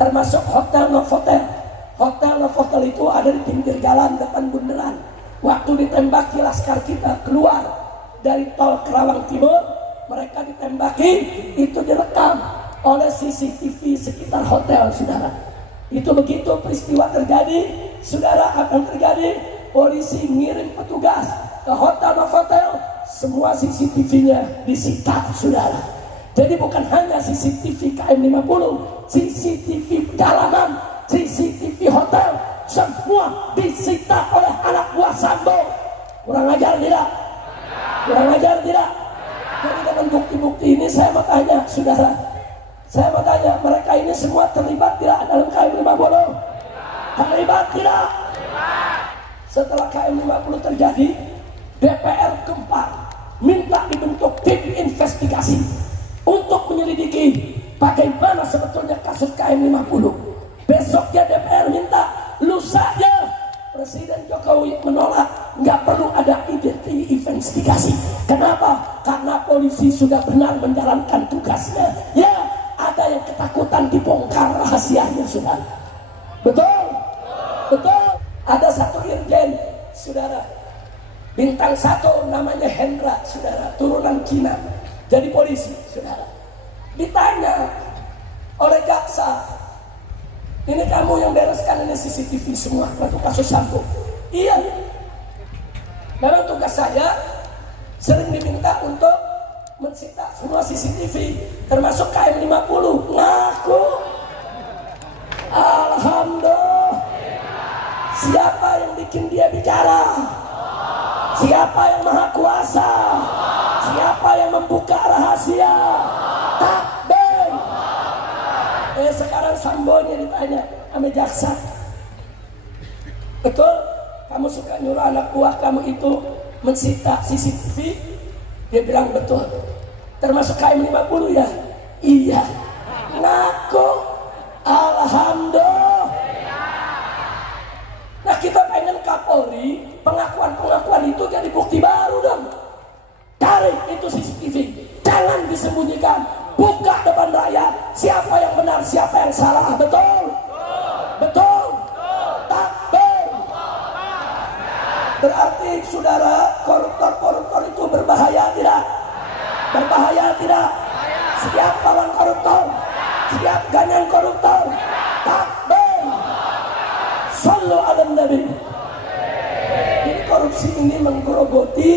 termasuk Hotel Novotel. Hotel Novotel itu ada di pinggir jalan depan bundaran. Waktu ditembaki laskar kita keluar dari tol Kerawang Timur, mereka ditembaki, itu direkam oleh CCTV sekitar hotel, saudara. Itu begitu peristiwa terjadi, saudara, akan terjadi, polisi ngirim petugas ke Hotel Novotel, semua CCTV-nya disita, saudara. Jadi bukan hanya CCTV KM50, CCTV perjalanan, CCTV hotel, semua disita oleh anak buah Sambo. Kurang ajar tidak? Kurang ajar tidak? Jadi dengan bukti-bukti ini saya mau tanya, saudara, saya mau tanya, mereka ini semua terlibat tidak dalam KM50? Terlibat tidak? Setelah KM50 terjadi, DPR gempar minta dibentuk tim investigasi untuk menyelidiki bagaimana sebetulnya kasus KM50. Besoknya DPR minta, lusanya Presiden Jokowi menolak, nggak perlu ada investigasi. Kenapa? Karena polisi sudah benar menjalankan tugasnya. Ya, ada yang ketakutan dibongkar rahasianya, saudara. Betul? Betul? Ada satu irjen, saudara, bintang 1, namanya Hendra, saudara, turunan Cina, jadi polisi, saudara. Ditanya oleh jaksa, ini kamu yang bereskan ini CCTV semua waktu kasus Sambo? Iya. Memang tugas saya sering diminta untuk mensita semua CCTV, termasuk KM50. Ngaku. Alhamdulillah. Siapa yang bikin dia bicara? Siapa yang maha kuasa? Siapa yang membuka rahasia? Takbir. Sekarang Sambonya ditanya sama jaksa, betul kamu suka nyuruh anak buah kamu itu mensita CCTV? Dia bilang betul. Termasuk KM50 ya? Iya. Ngaku. Alhamdulillah. Nah, kita pengen Kapolri pengakuan-pengakuan itu jadi bukti baru dong. Cari itu CCTV, jangan disembunyikan, buka depan rakyat siapa yang benar, siapa yang salah. Betul? Betul? Takbir. Berarti saudara, koruptor-koruptor itu berbahaya tidak? Berbahaya tidak? Siap lawan koruptor? Siap ganyang koruptor? Takbir. Sallu ala Nabi. Jadi korupsi ini menggerogoti,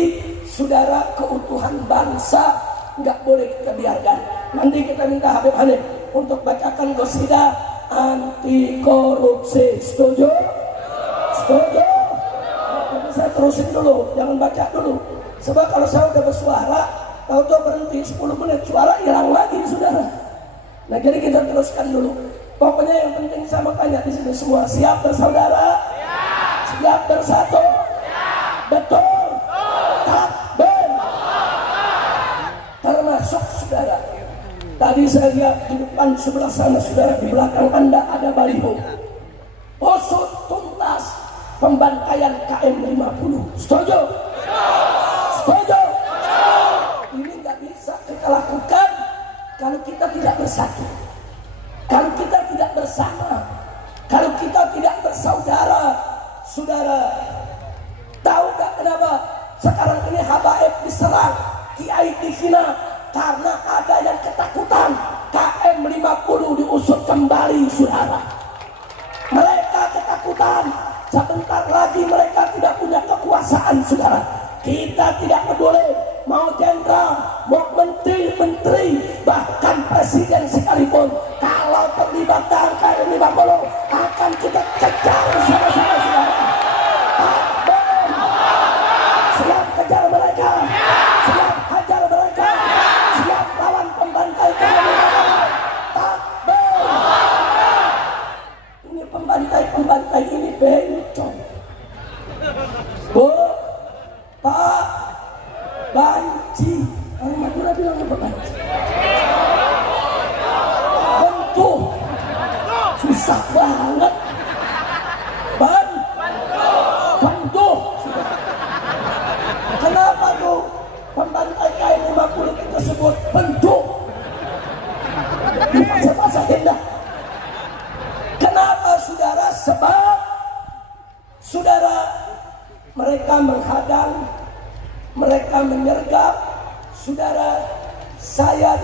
saudara, keutuhan bangsa. Nggak boleh kita biarkan. Nanti kita minta Habib Hanif untuk bacakan qasidah anti korupsi. Setuju? Setuju? Tapi saya terusin dulu, jangan baca dulu. Sebab kalau saya udah bersuara, tahu-tahu berhenti 10 menit, suara hilang lagi, saudara. Nah, jadi kita teruskan dulu. Pokoknya yang penting saya mau tanya di sini semua, siap bersaudara? Siap bersatu? Betul? Takbir. Termasuk saudara, tadi saya lihat di depan sebelah sana, saudara, di belakang Anda ada baliho usut tuntas pembantaian KM50. Setuju? Setuju? Ini nggak bisa kita lakukan kalau kita tidak bersatu, kalau kita tidak bersama, kalau kita tidak bersaudara. Saudara, tahu nggak kenapa sekarang ini habaib diserang, kiai dihina? Karena ada yang ketakutan KM50 diusut kembali, saudara. Mereka ketakutan, sebentar lagi mereka tidak punya kekuasaan, saudara. Kita tidak peduli mau jenderal, mau menteri, bahkan presiden sekalipun, kalau terlibat dalam KM50 akan kita kejar sama-sama, saudara. Siap kejar mereka, siap hajar mereka, siap lawan pembantai KM50. Takbir. Ini pembantai ini bencong. Bu, Pak, banci. Orang Madura bilang apa banci? Bentuk. Susah banget. Bentuk. Kenapa tuh pembantai KM50 kita sebut bentuk? Dipaksa-paksain dah.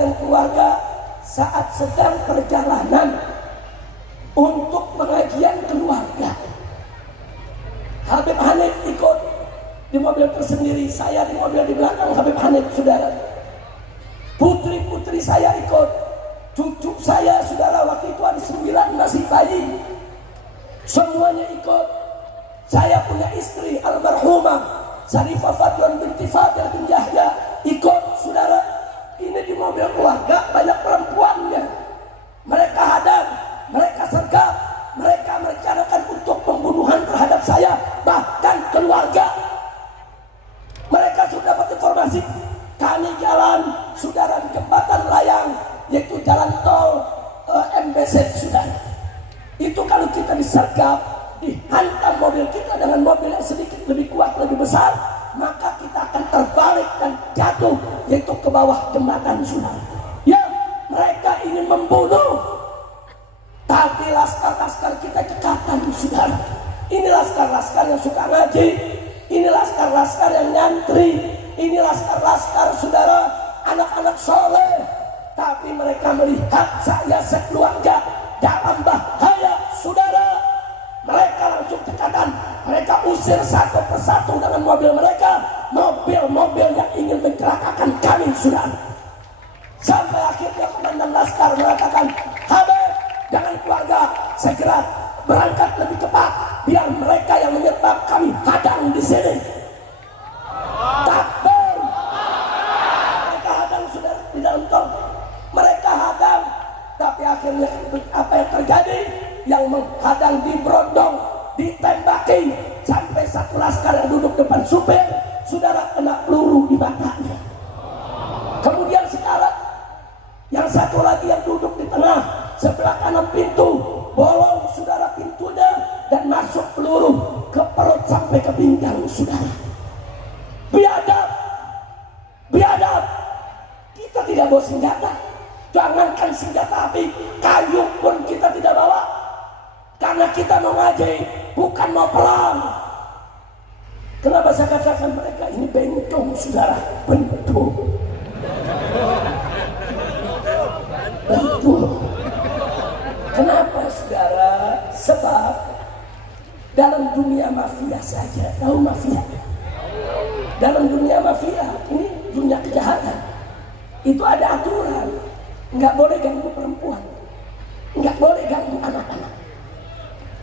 dan keluarga saat sedang perjalanan untuk pengajian keluarga. Habib Hanif ikut di mobil tersendiri, saya di mobil di belakang Habib Hanif, saudara. Putri-putri saya ikut, cucu saya, saudara, waktu itu ada 9 masih bayi, semuanya ikut. Saya punya istri almarhumah Syarifah Fadlan binti Fadil bin Yahya ikut, saudara. Ini di mobil keluarga banyak perempuannya. Mereka hadang, mereka sergap, mereka merencanakan untuk pembunuhan terhadap saya, bahkan keluarga. Mereka sudah dapat informasi kami jalan, saudara, di jembatan layang, yaitu jalan tol MBZ, saudara. Itu kalau kita disergap, dihantam mobil kita dengan mobil yang sedikit lebih kuat, lebih besar, maka kita akan terbalik dan jatuh, yaitu ke bawah jembatan, saudara. Ya, mereka ingin membunuh, tapi laskar-laskar kita cekatan, saudara. Ini laskar-laskar yang suka ngaji, ini laskar-laskar yang nyantri, ini laskar-laskar, saudara, anak-anak soleh. Tapi mereka melihat saya sekeluarga dalam bahaya, saudara. Mereka langsung cekatan, mereka usir satu persatu dengan mobil mereka, mobil-mobil yang ingin mencelakakan kami, saudara. Sampai akhirnya komandan laskar mengatakan, Habib, jangan keluarga, segera berangkat lebih cepat, biar mereka yang menyergap kami hadang di sini. Takbir. Mereka hadang, saudara, di dalam tol. Mereka hadang, tapi akhirnya apa yang terjadi? Yang menghadang diberondong, ditembaki, sampai satu laskar yang duduk depan supir, saudara, kena peluru di matanya. Kemudian sekarang yang satu lagi yang duduk di tengah sebelah kanan pintu, bolong, saudara, pintunya, dan masuk peluru ke perut sampai ke pinggang, saudara. Biadab, biadab. Kita tidak bawa senjata, jangankan senjata api, kayu pun kita tidak bawa, karena kita mau ngaji, bukan mau perang. Kenapa saya katakan mereka ini bentong, saudara? Bentuk, bentuk. Kenapa, saudara? Sebab dalam dunia mafia saja, tahu mafia? Dalam dunia mafia, ini dunia kejahatan, itu ada aturan. Nggak boleh ganggu perempuan, nggak boleh ganggu anak-anak.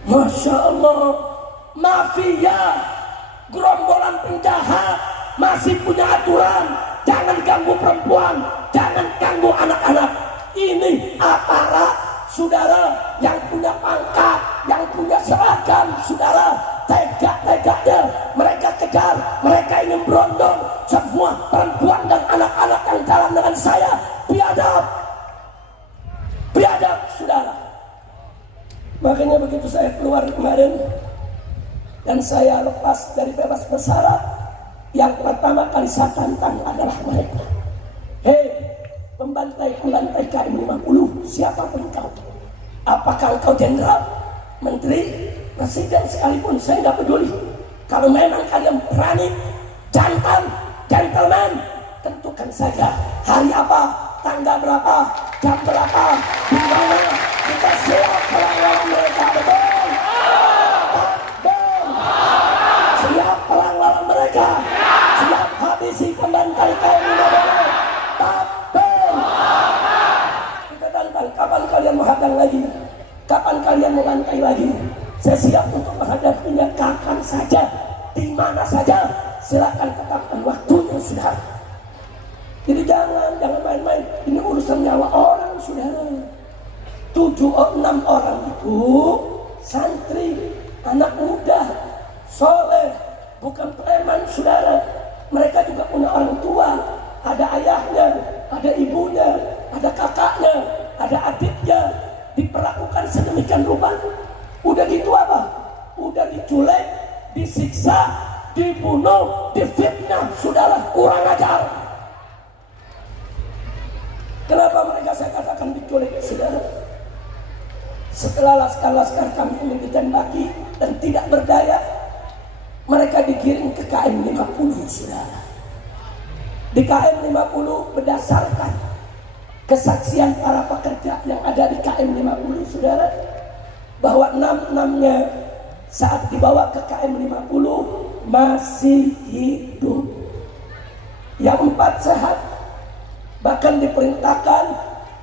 Masya Allah, mafia, gerombolan penjahat masih punya aturan. Jangan ganggu perempuan, jangan ganggu anak-anak. Ini aparat, saudara, yang punya pangkat, yang punya seragam, saudara. Tega-teganya mereka kejar, mereka ingin berondong semua perempuan dan anak-anak yang jalan dengan saya. Biadab, biadab, saudara. Makanya begitu saya keluar kemarin dan saya lepas dari bebas bersyarat, yang pertama kali saya tantang adalah mereka. Hei, pembantai-pembantai KM 50, siapapun kau, apakah engkau jenderal, menteri, presiden sekalipun, saya nggak peduli. Kalau memang kalian berani, jantan, gentleman, tentukan saja hari apa, tanggal berapa, jam berapa, di mana kita siap melawan mereka, betul? Siap perang lawan mereka, siap habisi pembantai kaum Indonesia. Takbir. Kita tantang, kapan kalian menghadang lagi? Kapan kalian membantai lagi? Saya siap untuk menghadapinya kapan saja, di mana saja. Silakan tetapkan waktunya, saudara. Jadi jangan main-main. Ini urusan nyawa orang, saudara. 6 orang itu santri, anak muda, soleh, bukan preman, saudara. Mereka juga punya orang tua, ada ayahnya, ada ibunya, ada kakaknya, ada adiknya, diperlakukan sedemikian rupa. Udah gitu apa? Udah diculik, disiksa, dibunuh, difitnah, saudara, kurang ajar. Kenapa mereka saya katakan diculik, saudara? Setelah laskar-laskar kami ini ditembaki dan tidak berdaya, mereka digiring ke KM 50, saudara. Di KM 50 berdasarkan kesaksian para pekerja yang ada di KM 50, saudara, bahwa 6-6-nya saat dibawa ke KM 50 masih hidup. Yang 4 sehat, bahkan diperintahkan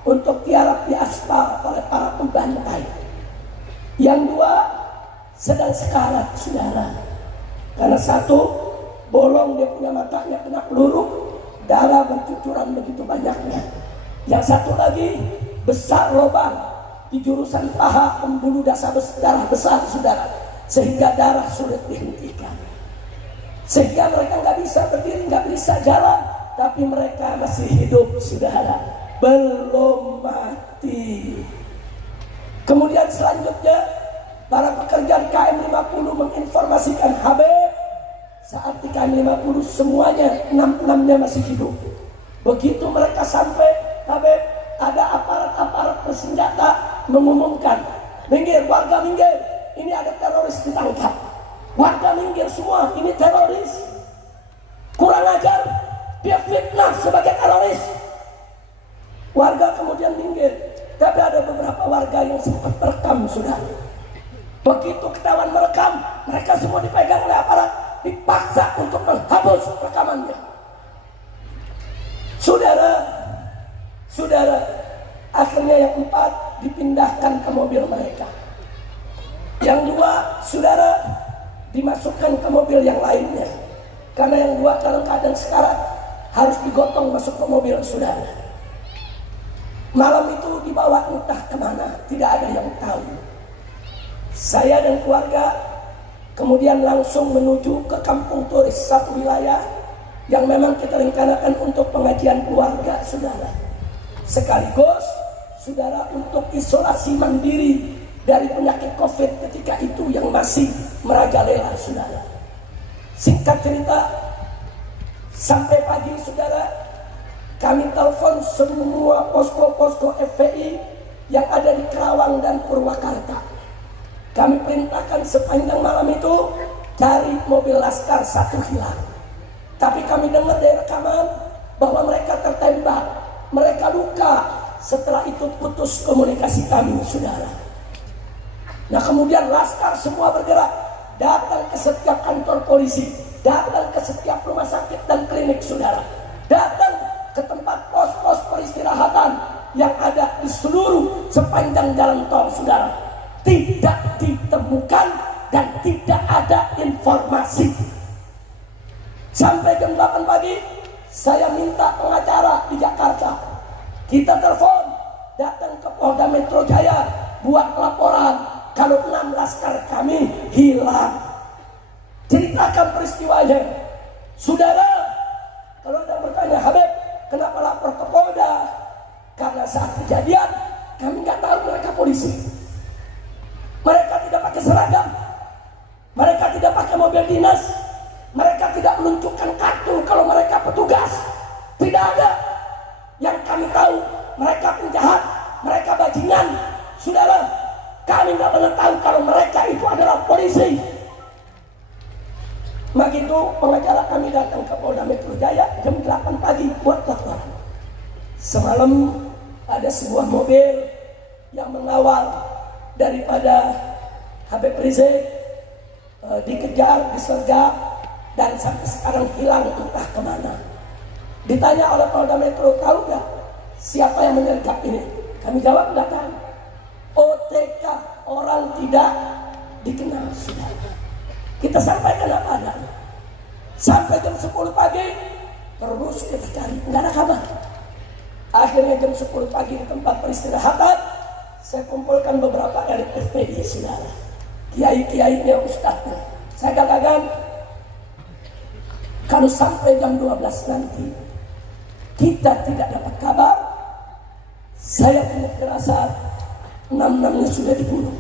untuk tiarap di aspal oleh para pembantai. Yang 2 sedang sekarat, saudara, karena 1 bolong dia punya matanya kena peluru, darah bercucuran begitu banyaknya. Yang 1 lagi besar lubang di jurusan paha, pembuluh darah besar, saudara, sehingga darah sulit dihentikan. Sehingga mereka nggak bisa berdiri, nggak bisa jalan, tapi mereka masih hidup, saudara, belum mati. Kemudian selanjutnya para pekerja di KM 50 menginformasikan Habib saat di KM 50 semuanya 6-6-nya masih hidup. Begitu mereka sampai Habib, ada aparat-aparat bersenjata mengumumkan, minggir warga, minggir, ini ada teroris ditangkap. Warga minggir semua, ini teroris. Kurang ajar, dia fitnah sebagai teroris. Warga kemudian minggir, tapi ada beberapa warga yang sempat merekam, sudah. Begitu ketahuan merekam, mereka semua dipegang oleh aparat, dipaksa untuk menghapus rekamannya. Saudara, akhirnya yang 4 dipindahkan ke mobil mereka. Yang 2, saudara, dimasukkan ke mobil yang lainnya, karena yang 2 dalam keadaan sekarat harus digotong masuk ke mobil, saudara. Malam itu dibawa entah kemana, tidak ada yang tahu. Saya dan keluarga kemudian langsung menuju ke kampung turis, satu wilayah yang memang kita rencanakan untuk pengajian keluarga, saudara, sekaligus, saudara, untuk isolasi mandiri dari penyakit COVID ketika itu yang masih merajalela, saudara. Singkat cerita, sampai pagi, saudara, kami telepon semua posko-posko FPI yang ada di Kerawang dan Purwakarta. Kami perintahkan sepanjang malam itu cari mobil Laskar 1 hilang. Tapi kami dengar dari rekaman bahwa mereka tertembak, mereka luka. Setelah itu putus komunikasi kami, saudara. Nah, kemudian Laskar semua bergerak, datang ke setiap kantor polisi, datang ke setiap rumah sakit dan klinik, saudara, datang ke tempat pos-pos peristirahatan yang ada di seluruh sepanjang jalan tol, saudara. Tidak ditemukan dan tidak ada informasi. Sampai jam 8 pagi, saya minta pengacara di Jakarta. Kita telepon, datang ke Polda Metro Jaya, buat laporan kalau 6 laskar kami hilang. Ceritakan peristiwanya, saudara. Kalau ada bertanya, Habib, kenapa lapor ke Polda? Karena saat kejadian kami nggak tahu mereka polisi. Mereka tidak pakai seragam, mereka tidak pakai mobil dinas, mereka tidak menunjukkan kartu kalau mereka petugas. Tidak ada. Yang kami tahu mereka penjahat, mereka bajingan, saudara. Kami nggak pernah tahu kalau mereka itu adalah polisi. Begitu pengacara kami datang ke Polda Metro Jaya jam 8 pagi buat laporan. Semalam ada sebuah mobil yang mengawal daripada Habib Rizik dikejar, disergap, dan sampai sekarang hilang entah kemana. Ditanya oleh Polda Metro, tahu nggak siapa yang menyergap ini? Kami jawab nggak tahu. OTK, orang tidak dikenal, sudah. Kita sampaikan apa adanya. Sampai jam 10 pagi terus kita cari, nggak ada kabar. Akhirnya jam 10 pagi di tempat peristirahatan saya kumpulkan beberapa elit FPI, saudara, kiai-kiainya, ustadznya. Saya katakan, kalau sampai jam 12 nanti kita tidak dapat kabar, saya punya firasat 6-6-nya sudah dibunuh.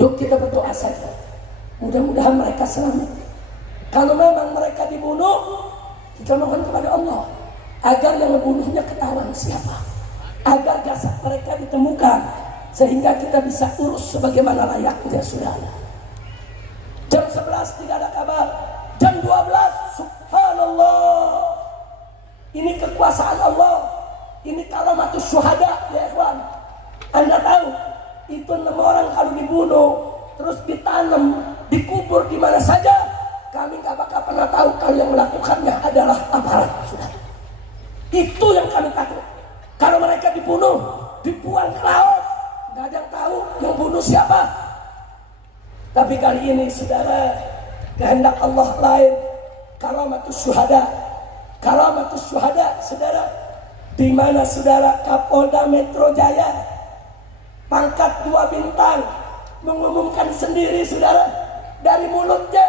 Yuk kita berdoa saja, mudah-mudahan mereka selamat. Kalau memang mereka dibunuh, kita mohon kepada Allah agar yang membunuhnya ketahuan siapa, agar jasad mereka ditemukan, sehingga kita bisa urus sebagaimana layaknya, saudara. Jam 11 tidak ada kabar. Jam 12, subhanallah, ini kekuasaan Allah. Ini karamatus syuhada ya ikhwan. Anda tahu itu 6 orang kalau dibunuh terus ditanam, dikubur di mana saja, kami nggak bakal pernah tahu kalau yang melakukannya adalah aparat, saudara. Itu yang kami takut. Kalau mereka dibunuh, dibuang ke laut, nggak ada yang tahu yang bunuh siapa. Tapi kali ini, saudara, kehendak Allah lain. Karamatus syuhada, karamatus syuhada, saudara. Di mana saudara Kapolda Metro Jaya, pangkat 2 bintang, mengumumkan sendiri, saudara, dari mulutnya.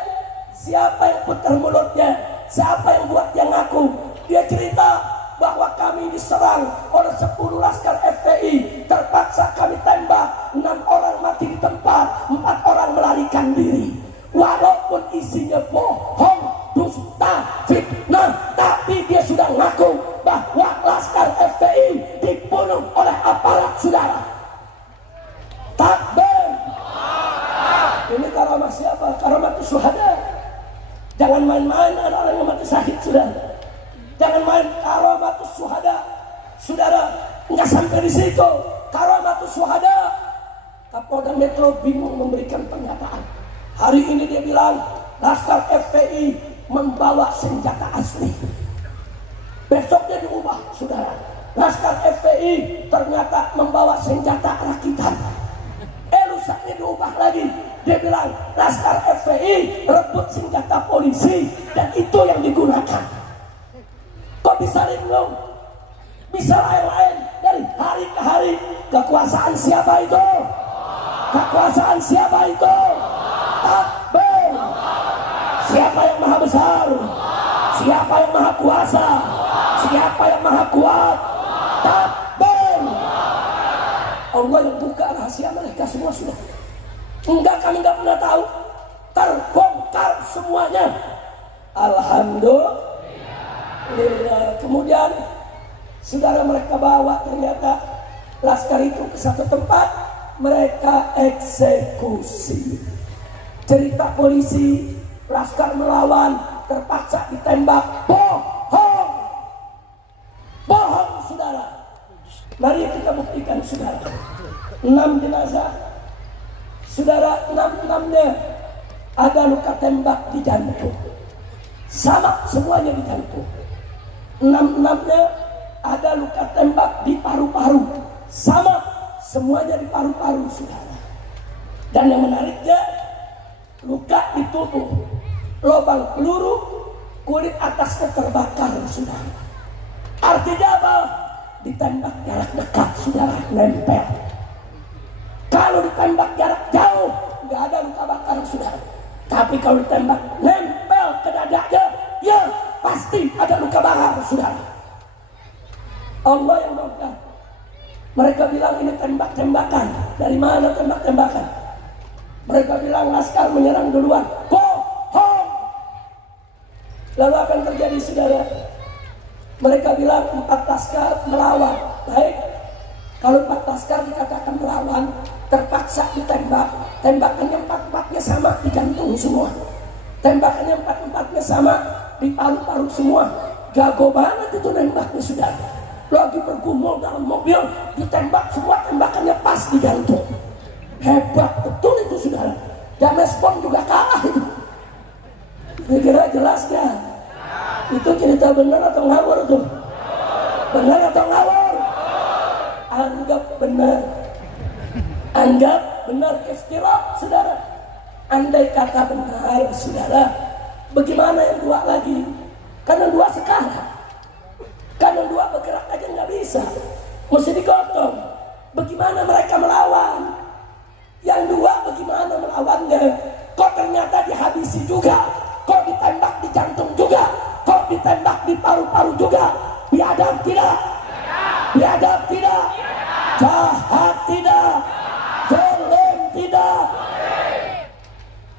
Siapa yang putar mulutnya? Siapa yang buat dia ngaku? Dia cerita bahwa kami diserang oleh 10 laskar FPI, terpaksa kami tembak, 6 orang mati di tempat, 4 orang melarikan diri. Walaupun isinya bohong, dusta, fitnah, tapi dia sudah ngaku bahwa laskar FPI dibunuh oleh aparat, saudara. Takbir. Ini karamah siapa? Karamatus syuhada. Jangan main-main, ada orang yang mati syahid, saudara. Jangan main karamatus syuhada, saudara. Enggak sampai di situ. Karamatus syuhada. Kapolda Metro bingung memberikan pernyataan. Hari ini dia bilang laskar FPI membawa senjata asli. Besoknya diubah, saudara. Laskar FPI ternyata membawa senjata rakitan. Lusanya diubah lagi. Dia bilang laskar FPI rebut senjata polisi dan itu yang digunakan. Kok bisa linglung? Bisa lain-lain dari hari ke hari. Kekuasaan siapa itu? Kekuasaan siapa itu? Takbir. Siapa yang maha besar? Siapa yang maha kuasa? Siapa yang maha kuat? Takbir. Allah yang buka rahasia mereka semua sudah. Enggak, kami enggak pernah tahu. Terbongkar semuanya. Alhamdulillah. Kemudian saudara, mereka bawa ternyata laskar itu ke satu tempat, mereka eksekusi. Cerita polisi, laskar melawan, terpaksa ditembak. Bohong. Bohong, saudara. Mari kita buktikan, saudara. 6 jenazah, saudara, 6-6-nya ada luka tembak di jantung. Sama semuanya di jantung. 6-6-nya ada luka tembak di paru-paru. Sama semuanya di paru-paru, saudara. Dan yang menariknya, luka di tubuh, lubang peluru, kulit atasnya terbakar, saudara. Artinya apa? Ditembak jarak dekat, saudara, nempel. Kalau ditembak jarak jauh, nggak ada luka bakar, saudara. Tapi kalau ditembak nempel ke dadanya, ya pasti ada luka bakar, saudara. Allah yang bongkar. Mereka bilang ini tembak-tembakan. Dari mana tembak-tembakan? Mereka bilang laskar menyerang duluan. Bohong. Lalu apa yang terjadi, saudara? Mereka bilang 4 laskar melawan. Baik, kalau 4 laskar dikatakan melawan, terpaksa ditembak. Tembakannya 4-4-nya sama di jantung semua. Tembakannya 4-4-nya sama di paru-paru semua. Jago banget itu nembaknya, saudara. Lagi bergumul dalam mobil, ditembak semua, tembakannya pas di jantung. Hebat betul itu, saudara. James Bond juga kalah itu. Kira-kira jelas gak? Itu cerita benar atau ngawur tuh? Benar atau ngawur? Anggap benar. Anggap benar, istirahat, saudara. Andai kata benar, saudara, bagaimana yang 2 lagi? Karena 2 sekarang. Karena 2 bergerak aja nggak bisa, mesti digotong. Bagaimana mereka melawan? Yang 2 bagaimana melawannya? Kok ternyata dihabisi juga? Kok ditembak di jantung juga? Kok ditembak di paru-paru juga? Biadab tidak? Biadab tidak? Jahat tidak? Zalim tidak?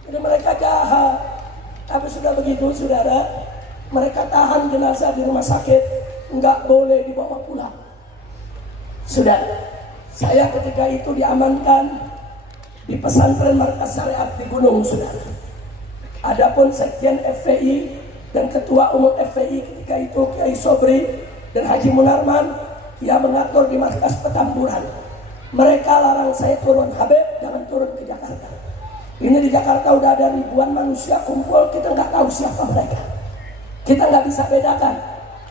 Jadi mereka jahat. Tapi sudah begitu, saudara, mereka tahan jenazah di rumah sakit, nggak boleh dibawa pulang. Sudah, saya ketika itu diamankan di pesantren Markas Syariat di Gunung, saudara. Adapun Sekjen FPI dan Ketua Umum FPI ketika itu Kiai Sobri dan Haji Munarman Dia mengatur di markas Petamburan. Mereka larang saya turun, Habib jangan turun ke Jakarta. Ini di Jakarta udah ada ribuan manusia kumpul, kita nggak tahu siapa mereka. Kita nggak bisa bedakan.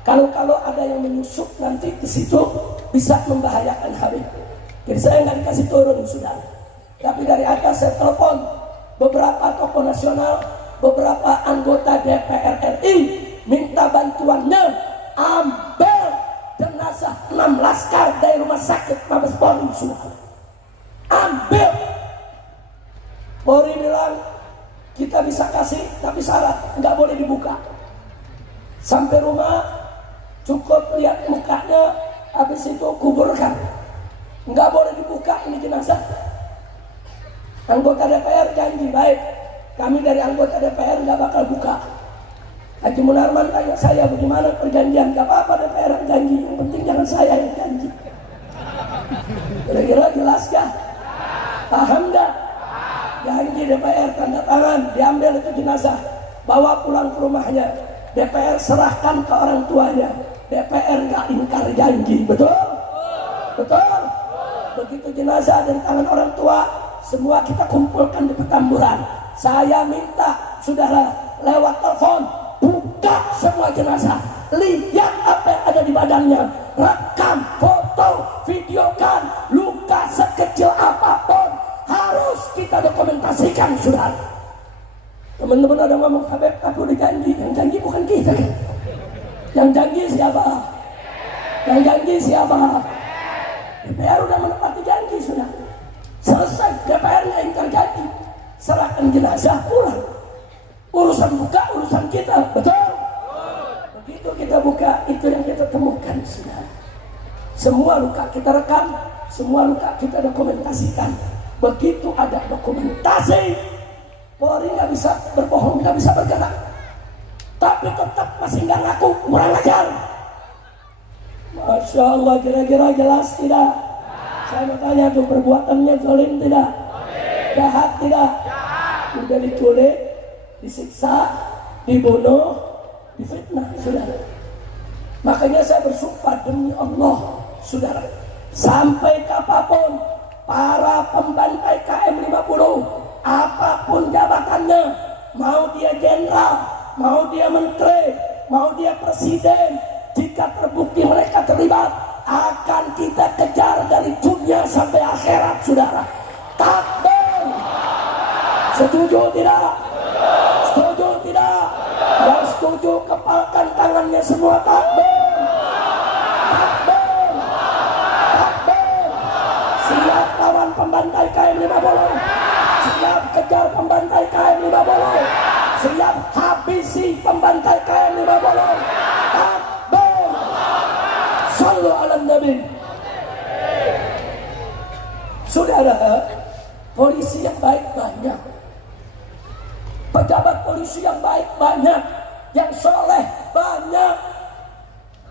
Kalau ada yang menyusup nanti di situ bisa membahayakan Habib. Jadi saya nggak dikasih turun sudah. Tapi dari atas saya telepon beberapa tokoh nasional, beberapa anggota DPR RI minta bantuannya ambil jenazah 6 laskar dari rumah sakit Mabes Polri sudah. Ambil. Polri bilang kita bisa kasih tapi syarat nggak boleh dibuka. Sampai rumah cukup lihat mukanya, habis itu kuburkan. Nggak boleh dibuka ini jenazah. Anggota DPR janji baik, kami dari anggota DPR nggak bakal buka. Haji Munarman tanya saya bagaimana perjanjian, nggak apa-apa DPR yang janji, yang penting jangan saya yang janji. Kira-kira jelas gak? Paham gak? Janji DPR tanda tangan, diambil itu jenazah, bawa pulang ke rumahnya. DPR serahkan ke orang tuanya. DPR nggak ingkar janji, betul? Betul? Begitu jenazah dari tangan orang tua, semua kita kumpulkan di Petamburan. Saya minta saudara lewat telepon buka semua jenazah, lihat apa yang ada di badannya, rekam, foto, videokan, luka sekecil apapun harus kita dokumentasikan saudara. Teman-teman ada ngomong Habib aku udah janji, yang janji bukan kita kan? Yang janji siapa? Yang janji siapa? DPR udah menepati janji sudah. Selesai, DPR nya ingkar janji. Serahkan jenazah pulang. Urusan buka urusan kita, betul? Begitu kita buka, itu yang kita temukan sudah. Semua luka kita rekam, semua luka kita dokumentasikan. Begitu ada dokumentasi, Polri nggak bisa berbohong, nggak bisa bergerak. Tapi tetap masih nggak ngaku, kurang ajar. Masya Allah, kira-kira jelas tidak? Saya mau tanya tuh, perbuatannya zalim tidak? Jahat tidak? Udah diculik, disiksa, dibunuh, difitnah, saudara. Makanya saya bersumpah demi Allah, saudara, sampai kapanpun para pembantai KM50, apapun jabatannya, mau dia jenderal, mau dia menteri, mau dia presiden, jika terbukti mereka terlibat, akan kita kejar dari dunia sampai akhirat, saudara. Takbir. Setuju tidak? Setuju tidak? Yang setuju kepalkan tangannya semua. Takbir. Takbir. Takbir. Siap lawan pembantai KM50. Siap kejar pembantai KM50. Siap habisi pembantai KM50. Takbir. Sallu ala Nabi. Saudara, polisi yang baik banyak, pejabat polisi yang baik banyak, yang soleh banyak.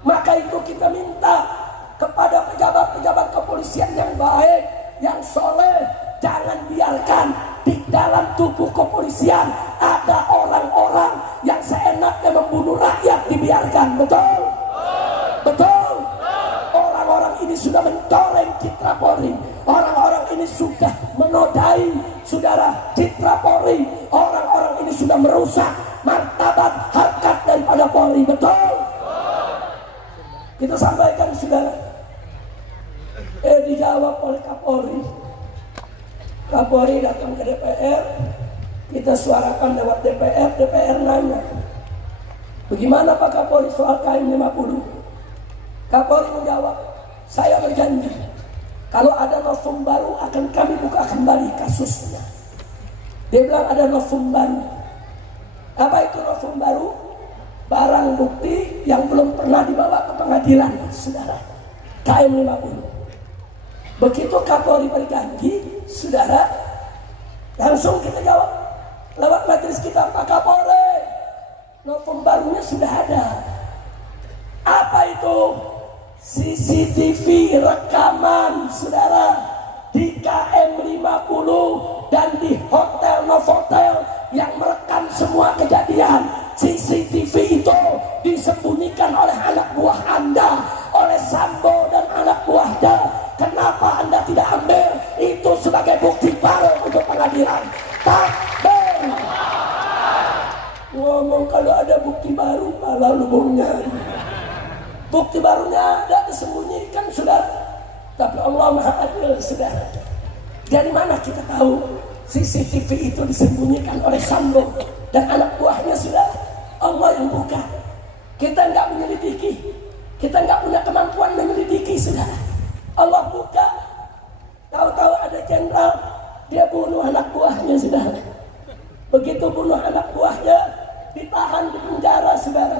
Maka itu kita minta kepada pejabat-pejabat kepolisian yang baik, yang soleh, jangan biarkan di dalam tubuh kepolisian ada orang-orang yang seenaknya membunuh rakyat, dibiarkan. Betul? Betul? Orang-orang ini sudah mencoreng citra Polri. Orang-orang ini sudah menodai, saudara, citra Polri. Orang-orang ini sudah merusak martabat harkat daripada Polri. Betul? Kita sampaikan, saudara. Dijawab oleh Kapolri. Kapolri datang ke DPR, kita suarakan lewat DPR. DPR nanya, bagaimana Pak Kapolri soal KM50? Kapolri menjawab, saya berjanji kalau ada novum baru akan kami buka kembali kasusnya. Dia bilang ada novum baru. Apa itu novum baru? Barang bukti yang belum pernah dibawa ke pengadilan, saudara. KM50. Begitu Kapolri berjanji, saudara, langsung kita jawab lewat majelis kita, Pak Kapolri, novum barunya sudah ada. Apa itu? CCTV rekaman, saudara, di KM50 dan di hotel Novotel yang merekam semua kejadian. CCTV itu disembunyikan oleh anak buah Anda, oleh Sambo dan Bukti barunya ada disembunyikan, saudara. Tapi Allah Maha Adil, saudara. Dari mana kita tahu CCTV itu disembunyikan oleh Sambo dan anak buahnya, saudara? Allah yang buka. Kita nggak menyelidiki, kita nggak punya kemampuan menyelidiki, saudara. Allah buka. Tahu-tahu ada jenderal, dia bunuh anak buahnya, saudara. Begitu bunuh anak buahnya, ditahan di penjara, saudara.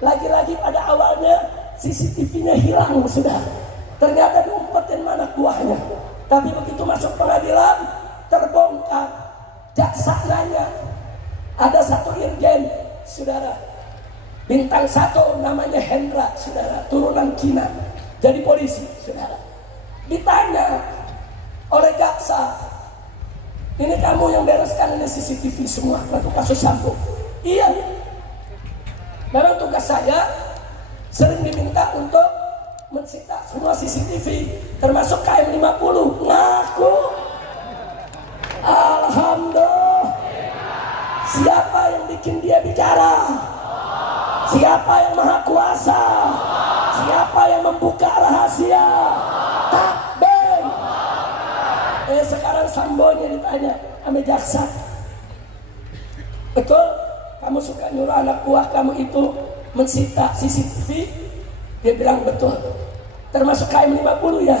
Lagi-lagi pada awalnya CCTV-nya hilang, saudara. Ternyata diumpetin anak buahnya. Tapi begitu masuk pengadilan, terbongkar. Jaksa nanya, ada satu irjen, saudara, bintang 1 namanya Hendra, saudara, turunan Cina, jadi polisi, saudara. Ditanya oleh jaksa, ini kamu yang bereskan ini CCTV semua waktu kasus Sambo? Iya. Memang tugas saya sering diminta untuk mensita semua CCTV termasuk KM50. Ngaku. Alhamdulillah. Siapa yang bikin dia bicara? Siapa yang maha kuasa? Siapa yang membuka rahasia? Takbir. Sekarang Sambonya ditanya sama jaksa, betul kamu suka nyuruh anak buah kamu itu mensita CCTV? Dia bilang betul. Termasuk KM50 ya?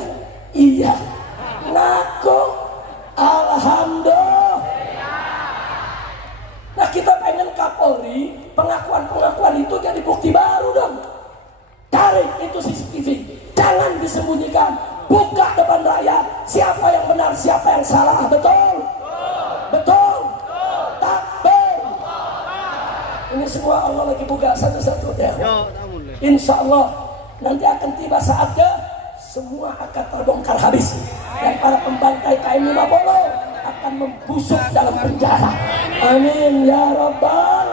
Iya. Ngaku. Alhamdulillah. Nah, kita pengen Kapolri pengakuan-pengakuan itu jadi bukti baru dong. Cari itu CCTV, jangan disembunyikan, buka depan rakyat siapa yang benar, siapa yang salah. Betul? Betul? Takbir. Ini semua Allah lagi buka satu-satu ya. Insya Allah nanti akan tiba saatnya semua akan terbongkar habis dan para pembantai KM50 akan membusuk dalam penjara. Amin ya rabbal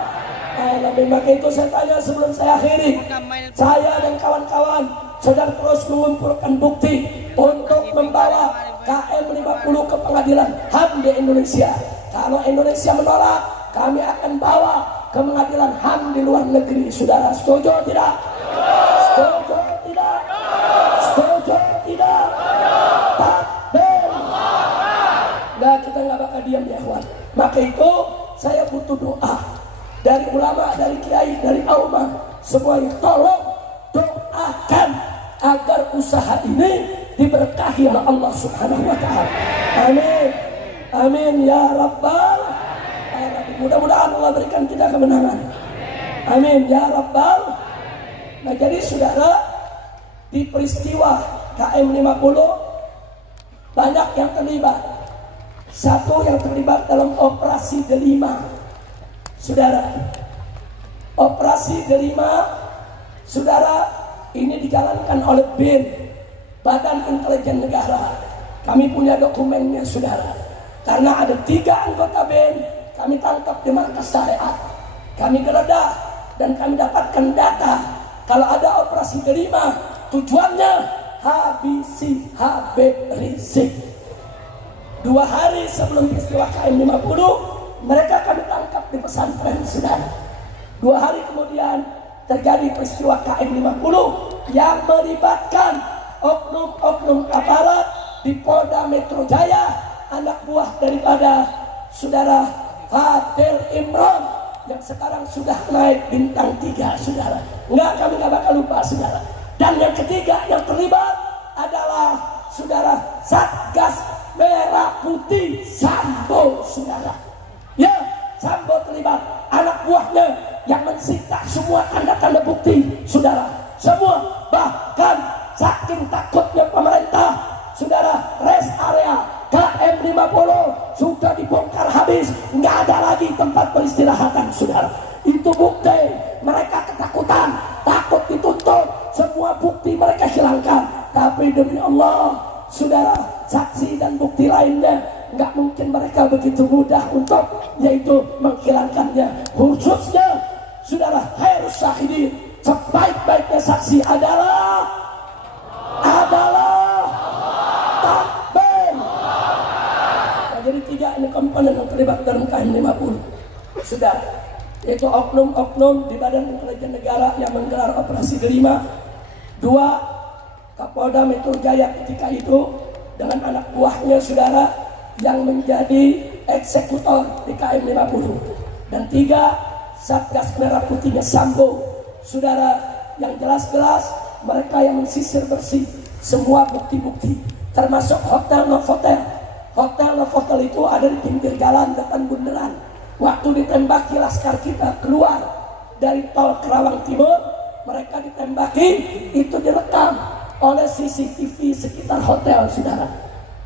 alamin. Maka itu saya tanya sebelum saya akhiri, saya dan kawan-kawan sedang terus mengumpulkan bukti untuk membawa KM50 ke pengadilan HAM di Indonesia. Kalau Indonesia menolak, kami akan bawa ke pengadilan HAM di luar negeri. Saudara setuju tidak? Setuju tidak? Setuju tidak? Takbir. Nah, kita nggak bakal diam ya, kawan. Maka itu saya butuh doa dari ulama, dari kiai, dari ulama semuanya. Tolong doakan agar usaha ini diberkahi oleh Allah Subhanahu wa taala. Amin. Amin ya rabbal alamin. Mudah-mudahan Allah berikan kita kemenangan. Amin ya rabbal. Nah, jadi saudara, di peristiwa KM50 banyak yang terlibat. Satu yang terlibat dalam operasi Delima. Saudara, operasi Delima, saudara, ini dijalankan oleh BIN, Badan Intelijen Negara. Kami punya dokumennya, saudara. Karena ada 3 anggota BIN, kami tangkap di markas syariat. Kami geledah dan kami dapatkan data. Kalau ada operasi Delima, tujuannya habisi Habib Rizik. 2 hari sebelum peristiwa KM50, mereka kami tangkap di pesantren, saudara. 2 hari kemudian terjadi peristiwa KM50 yang melibatkan oknum-oknum aparat di Polda Metro Jaya, anak buah daripada saudara Fadil Imran yang sekarang sudah naik bintang 3, saudara. Kami nggak bakal lupa, saudara. Dan yang ketiga yang terlibat adalah saudara Satgas Merah Putih Sambo, saudara. Ya, Sambo terlibat, anak buahnya yang mensita semua tanda-tanda bukti, saudara. Semua, bahkan saking takutnya pemerintah, saudara, rest area KM50 sudah dibongkar habis, nggak ada lagi tempat peristirahatan, saudara. Itu bukti mereka ketakutan, takut dituntut, semua bukti mereka hilangkan. Tapi demi Allah, saudara, saksi dan bukti lainnya nggak mungkin mereka begitu mudah untuk yaitu menghilangkannya. Khususnya saudara, khairus syahidin, sebaik-baiknya saksi adalah takbir. Nah, jadi 3 ini komponen yang terlibat dalam KM50, saudara, yaitu oknum-oknum di Badan Intelijen Negara yang menggelar operasi Delima, Dua, Kapolda Metro Jaya ketika itu dengan anak buahnya saudara yang menjadi eksekutor di KM 50. Dan tiga, Satgas Merah Putihnya Sambo saudara, yang jelas-jelas mereka yang mensisir bersih semua bukti-bukti, termasuk hotel Novotel. Hotel Novotel itu ada di pinggir jalan depan bundaran. Waktu ditembaki laskar kita keluar dari tol Kerawang Timur, mereka ditembaki, itu direkam oleh CCTV sekitar hotel saudara.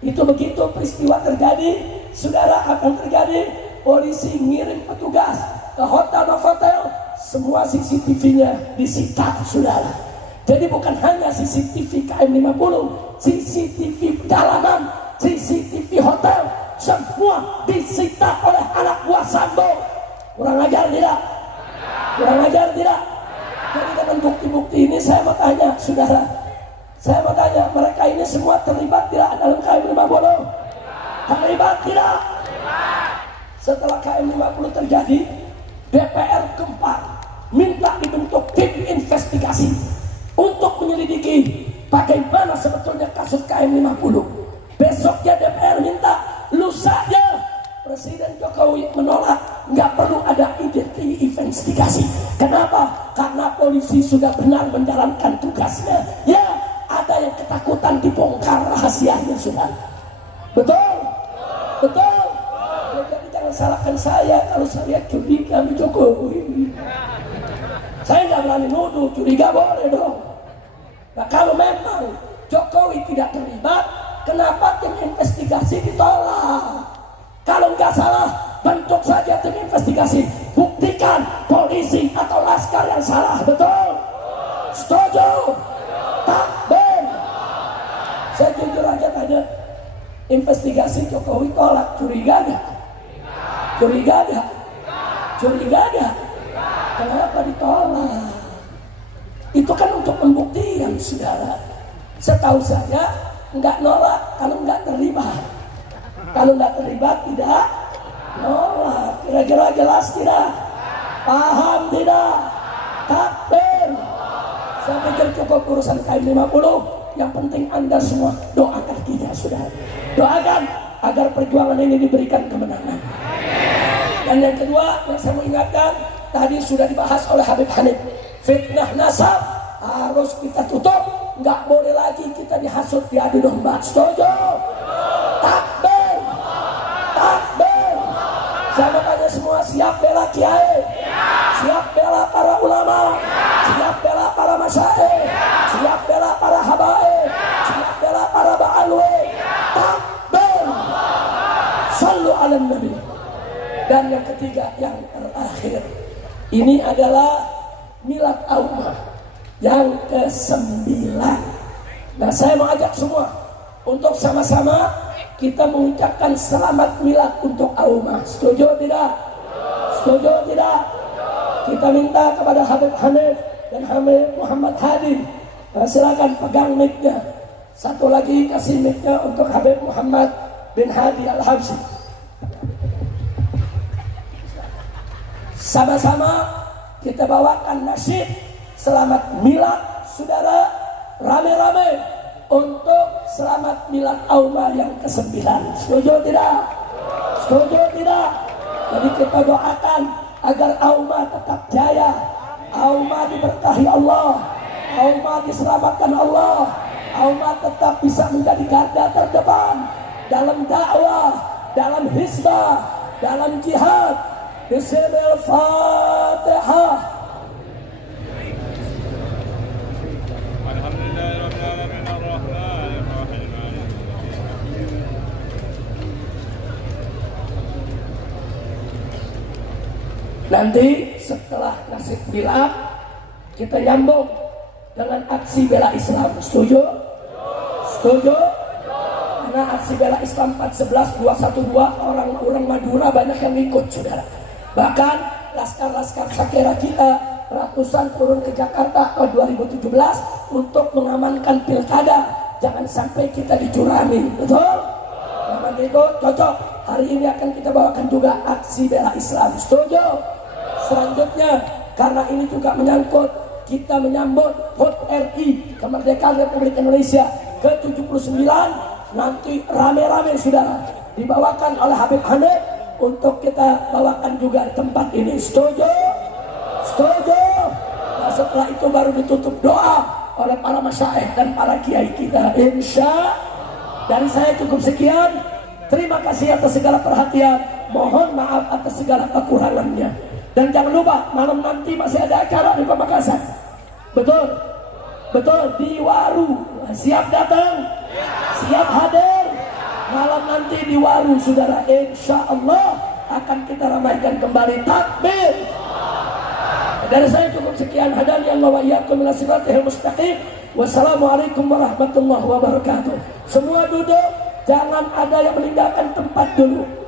Itu begitu peristiwa terjadi saudara, akan terjadi, polisi ngirim petugas ke hotel Novotel, semua CCTV-nya disita saudara. Jadi bukan hanya CCTV KM 50, CCTV jalanan, CCTV hotel, semua disita oleh anak buah Sambo. Kurang ajar tidak? Kurang ajar tidak? Jadi dengan bukti-bukti ini saya mau tanya saudara, saya mau tanya, mereka ini semua terlibat tidak dalam KM 50? Terlibat tidak? Setelah KM 50 terjadi, DPR gempar minta dibentuk tim investigasi untuk menyelidiki bagaimana sebetulnya kasus KM 50. Besoknya DPR minta, lusanya Presiden Jokowi menolak, nggak perlu ada investigasi. Kenapa? Karena polisi sudah benar menjalankan tugasnya. Ya, ada yang ketakutan dibongkar rahasianya sudah. Betul? Betul? Ya, jadi jangan salahkan saya kalau saya curiga sama Jokowi. Saya nggak berani nuduh, curiga boleh dong. Nah, kalau memang Jokowi tidak terlibat, kenapa tim investigasi ditolak? Kalau nggak salah, bentuk saja tim investigasi. Buktikan polisi atau laskar yang salah. Betul? Setuju? Takbir? Saya jujur aja tanya, investigasi Jokowi tolak, curiga gak? Curiga gak? Curiga gak? Kenapa ditolak? Itu kan untuk pembuktian saudara. Setahu saya nggak nolak kalau nggak terlibat. Kalau nggak terlibat tidak nolak. Kira-kira jelas tidak? Paham tidak? Takbir. Saya pikir cukup urusan KM 50. Yang penting Anda semua doakan kita sudah. Doakan agar perjuangan ini diberikan kemenangan. Dan yang kedua yang saya mau ingatkan, tadi sudah dibahas oleh Habib Hanif, fitnah nasab harus kita tutup. Nggak boleh lagi kita dihasut, diadu domba. Setuju? Takbir. Takbir. Saya mau tanya semua, siap bela kiai? Siap bela para ulama? Siap bela para masyaikh? Siap bela para habaib? Siap bela para ba'alwi? Takbir. Sallu ala nabi. Dan yang ketiga, yang terakhir, ini adalah milad Aumah yang ke-9. Nah, saya mau ajak semua untuk sama-sama kita mengucapkan selamat milad untuk Aumah. Setuju tidak? Setuju tidak? Kita minta kepada Habib Hanif dan Habib Muhammad Hadi, silakan pegang mic-nya. Satu lagi kasih mic-nya untuk Habib Muhammad bin Hadi Al-Habsyi. Sama-sama kita bawakan nasyid selamat milad saudara, rame-rame untuk selamat milad Aumah yang ke-9. Setuju tidak? Setuju tidak? Jadi kita doakan agar Aumah tetap jaya, Aumah diberkahi Allah, Aumah diselamatkan Allah, Aumah tetap bisa menjadi garda terdepan dalam dakwah, dalam hizbah, dalam jihad. Bismillahirrahmanirrahim. Nanti setelah nasib milad kita nyambung dengan aksi bela Islam. Setuju? Setuju? Karena aksi bela Islam 411-212 orang-orang Madura banyak yang ikut saudara. Bahkan laskar-laskar Sakera kita ratusan turun ke Jakarta tahun 2017 untuk mengamankan pilkada. Jangan sampai kita dicurangi. Betul? Nah, itu cocok. Hari ini akan kita bawakan juga aksi bela Islam. Setuju? Selanjutnya, karena ini juga menyangkut kita menyambut HUT RI, kemerdekaan Republik Indonesia ke-79. Nanti rame-rame saudara, dibawakan oleh Habib Hanif untuk kita bawakan juga di tempat ini. Setuju? Setuju? Nah, setelah itu baru ditutup doa oleh para masyaikh dan para kiai kita. Insya dari saya cukup sekian. Terima kasih atas segala perhatian. Mohon maaf atas segala kekurangannya. Dan jangan lupa malam nanti masih ada acara di Pamekasan. Betul? Betul, di Waru. Siap datang? Siap hadir? Malam nanti di Waru saudara. Insya Allah akan kita ramaikan kembali. Takbir. Dari saya cukup sekian. Hadani Allah wa iyyakum ila siratal mustaqim. Wassalamualaikum warahmatullahi wabarakatuh. Semua duduk, jangan ada yang meninggalkan tempat dulu.